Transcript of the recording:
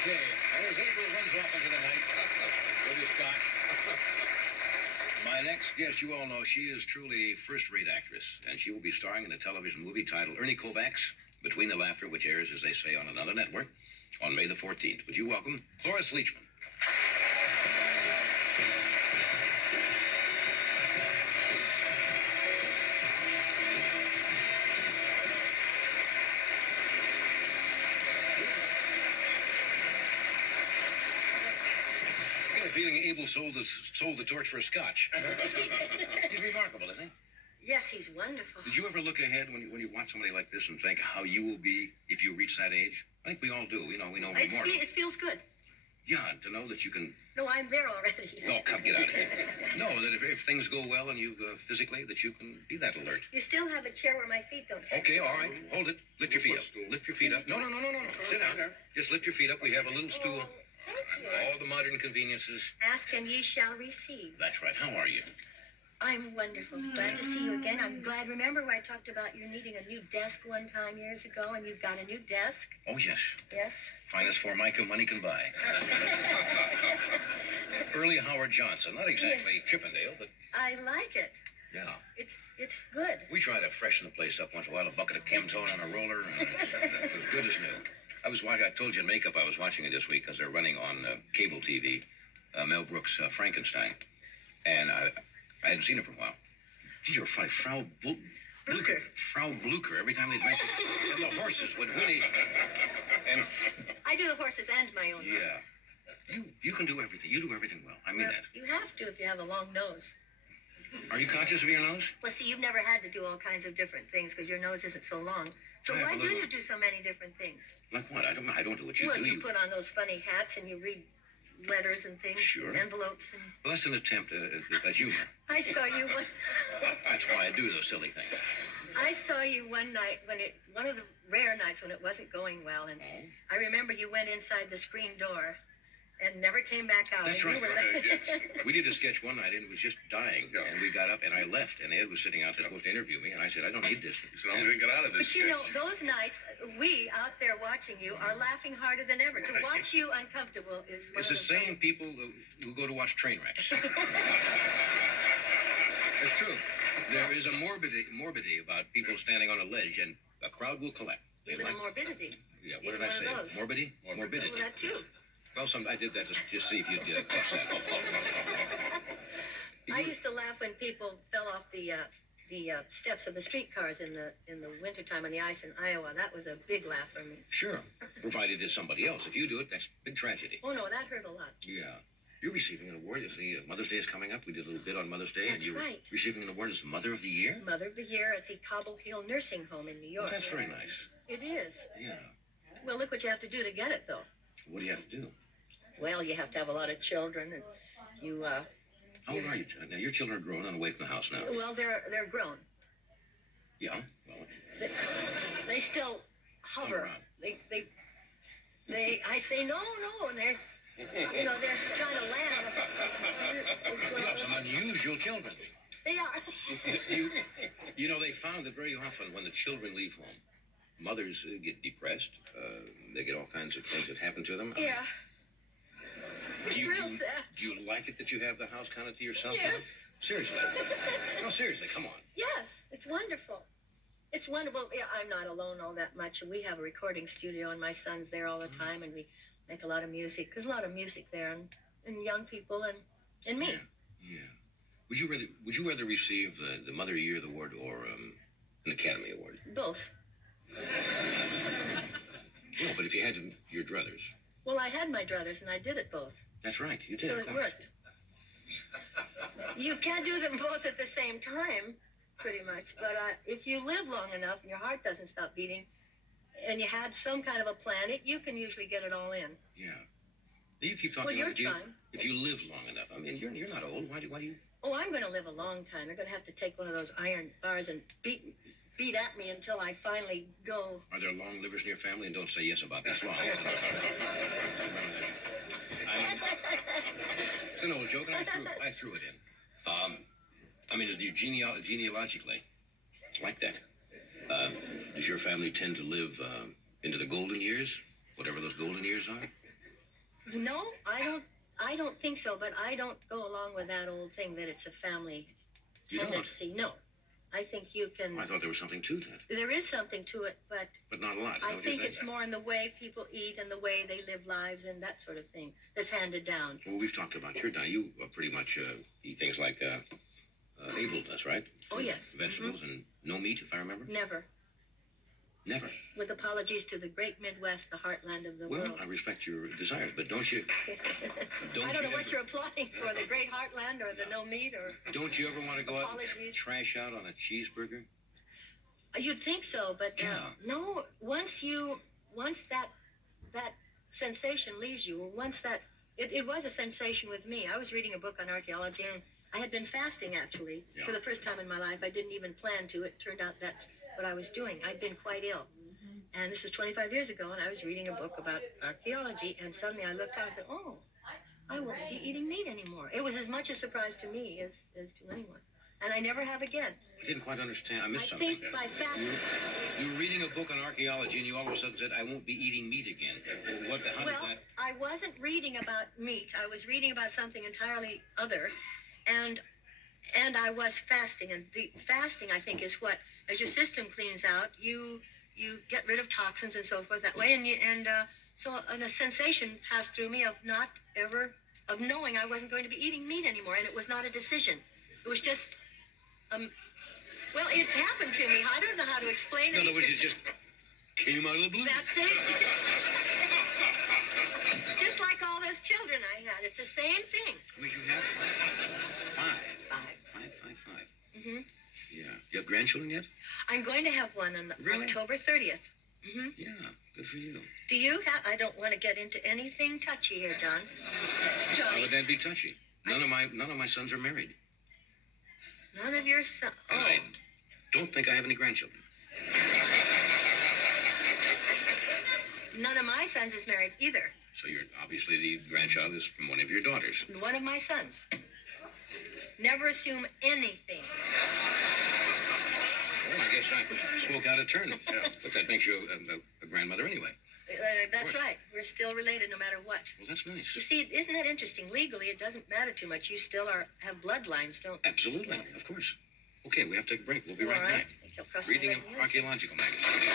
Okay, and as April runs off into the night with his scotch, my next guest, you all know, she is truly a first-rate actress, and she will be starring in a television movie titled Ernie Kovacs, Between the Laughter, which airs, as they say, on another network on May the 14th. Would you welcome Cloris Leachman? I get a feeling Abel sold the torch for a scotch. He's remarkable, isn't he? Yes, he's wonderful. Did you ever look ahead when you watch somebody like this and think how you will be if you reach that age? I think we all do. We know we're mortal. It feels good. Yeah, to know that you can... No, I'm there already. Oh, come, get out of here. No, that if things go well and you physically, that you can be that alert. You still have a chair where my feet don't touch. Okay, all right. Hold it. Lift your feet up. Lift your feet up. No. Sit down. Just lift your feet up. We have a little stool. Thank you. All the modern conveniences. Ask and ye shall receive. That's right. How are you? I'm wonderful. Glad to see you again. I'm glad. Remember where I talked about you needing a new desk one time years ago, and you've got a new desk? Oh, yes. Yes. Finest Formica money can buy. Early Howard Johnson. Not exactly Chippendale, but... I like it. Yeah. It's good. We try to freshen the place up once in a while. A bucket of Chemtone on a roller, and it's as good as new. I told you in makeup I was watching it this week because they're running on cable TV, Mel Brooks' Frankenstein. And I hadn't seen it for a while. Gee, you're funny. Frau Blucher. Frau Blucher. Every time they'd mention it. And the horses would whinny. And I do the horses and my own. Yeah. You can do everything. You do everything well. I mean that. You have to if you have a long nose. Are you conscious of your nose? Well, see, you've never had to do all kinds of different things because your nose isn't so long. So why do you do so many different things? Like what? I don't do what you do. Well, you put on those funny hats and you read letters and things. Sure. Envelopes and... Well, that's an attempt at humor. I saw you one... That's why I do those silly things. I saw you one night one of the rare nights when it wasn't going well, and I remember you went inside the screen door and never came back out. That's right. Yes. We did a sketch one night and it was just dying. Yeah. And we got up and I left and Ed was sitting out there supposed to interview me and I said, I don't need this. He said, I'm going to get out of this But you know, those nights, we out there watching you are laughing harder than ever. To watch you uncomfortable is one It's of the same people who go to watch train wrecks. It's true. There is a morbidity about people standing on a ledge and a crowd will collect. Even a morbidity. Yeah, what did Even I say? one of those. Morbidity. Well, that too. Well, I did that to just see if you'd catch that. I used to laugh when people fell off the steps of the streetcars in the wintertime on the ice in Iowa. That was a big laugh for me. Sure, provided it's somebody else. If you do it, that's big tragedy. Oh no, that hurt a lot. Yeah. You're receiving an award. Mother's Day is coming up. We did a little bit on Mother's Day. That's and you're right. Receiving an award as Mother of the Year? Mother of the Year at the Cobble Hill Nursing Home in New York. Well, that's very nice. It is. Yeah. Well, look what you have to do to get it, though. What do you have to do? Well, you have to have a lot of children, and you. How old are you? Now, your children are grown and away from the house now. Well, they're grown. Yeah. Well, They still hover. around. I say no, and they're trying to land. You have some unusual children. They are. They found that very often when the children leave home, mothers get depressed. They get all kinds of things that happen to them. Yeah. It's real sad. Do you like it that you have the house kind of to yourself now? Yes. Seriously? No, seriously, come on. Yes, it's wonderful. It's wonderful. Yeah, I'm not alone all that much. We have a recording studio, and my son's there all the time, and we make a lot of music. There's a lot of music there, and young people, and me. Yeah. Would you rather receive the Mother of the Year award or an Academy Award? Both. No, but if you had your druthers. Well, I had my druthers, and I did it both. That's right, you did. So it worked. You can't do them both at the same time, pretty much. But if you live long enough and your heart doesn't stop beating, and you had some kind of a plan, you can usually get it all in. Yeah. You keep talking Well, you're about trying. If you live long enough. I mean, you're not old. Why do you? Oh, I'm going to live a long time. They're going to have to take one of those iron bars and beat at me until I finally go. Are there long livers in your family? And don't say yes about this long. It's an old joke, and I threw it in. I mean, genealogically, like that. Does your family tend to live into the golden years, whatever those golden years are? No, I don't think so. But I don't go along with that old thing that it's a family You don't? tendency. No, I think you can. I thought there was something to that. There is something to it, but Not a lot. I don't you think it's more in the way people eat and the way they live lives and that sort of thing that's handed down. Well, we've talked about your diet. You pretty much eat things like Abel does, right? Oh, yes. Vegetables and no meat, if I remember. Never. Never. With apologies to the great Midwest, the heartland of the Well, world. I respect your desires, but don't you? I don't know what you're applauding for, the great heartland or the no meat or Don't you ever want to go out and apologies. trash out on a cheeseburger? You'd think so, but Yeah. no. Once that sensation leaves you, or once that it was a sensation with me. I was reading a book on archaeology, and I had been fasting actually for the first time in my life. I didn't even plan to. It turned out that's what I was doing. I'd been quite ill, and this was 25 years ago. And I was reading a book about archaeology, and suddenly I looked out and said, "Oh, I won't be eating meat anymore." It was as much a surprise to me as to anyone, and I never have again. I didn't quite understand. I missed I something. think by fasting. You were reading a book on archaeology, and you all of a sudden said, "I won't be eating meat again." What? How Well, did that? I wasn't reading about meat. I was reading about something entirely other, and I was fasting. And the fasting, I think, is what, as your system cleans out, you get rid of toxins and so forth that way. So a sensation passed through me of knowing I wasn't going to be eating meat anymore, and it was not a decision. It was just well, it's happened to me. I don't know how to explain it. In other words, it just came out of the blue. That's it. Just like all those children I had. It's the same thing. How many you have? Five. Mm-hmm. Yeah. You have grandchildren yet? I'm going to have one on Really? October 30th. Mm-hmm. Yeah. Good for you. Do you have... I don't want to get into anything touchy here, John. How Johnny, would that be touchy? None of my sons are married. none of your sons... And I don't think I have any grandchildren. None of my sons is married either. So you're obviously the grandchild is from one of your daughters. One of my sons. Never assume anything. Well, I guess I spoke out of turn. But that makes you a grandmother anyway. That's right. We're still related no matter what. Well, that's nice. You see, isn't that interesting? Legally, it doesn't matter too much. You still have bloodlines, don't you? Absolutely, of course. Okay, we have to take a break. We'll be right All right. back. Carson, Reading ready? archaeological magazine.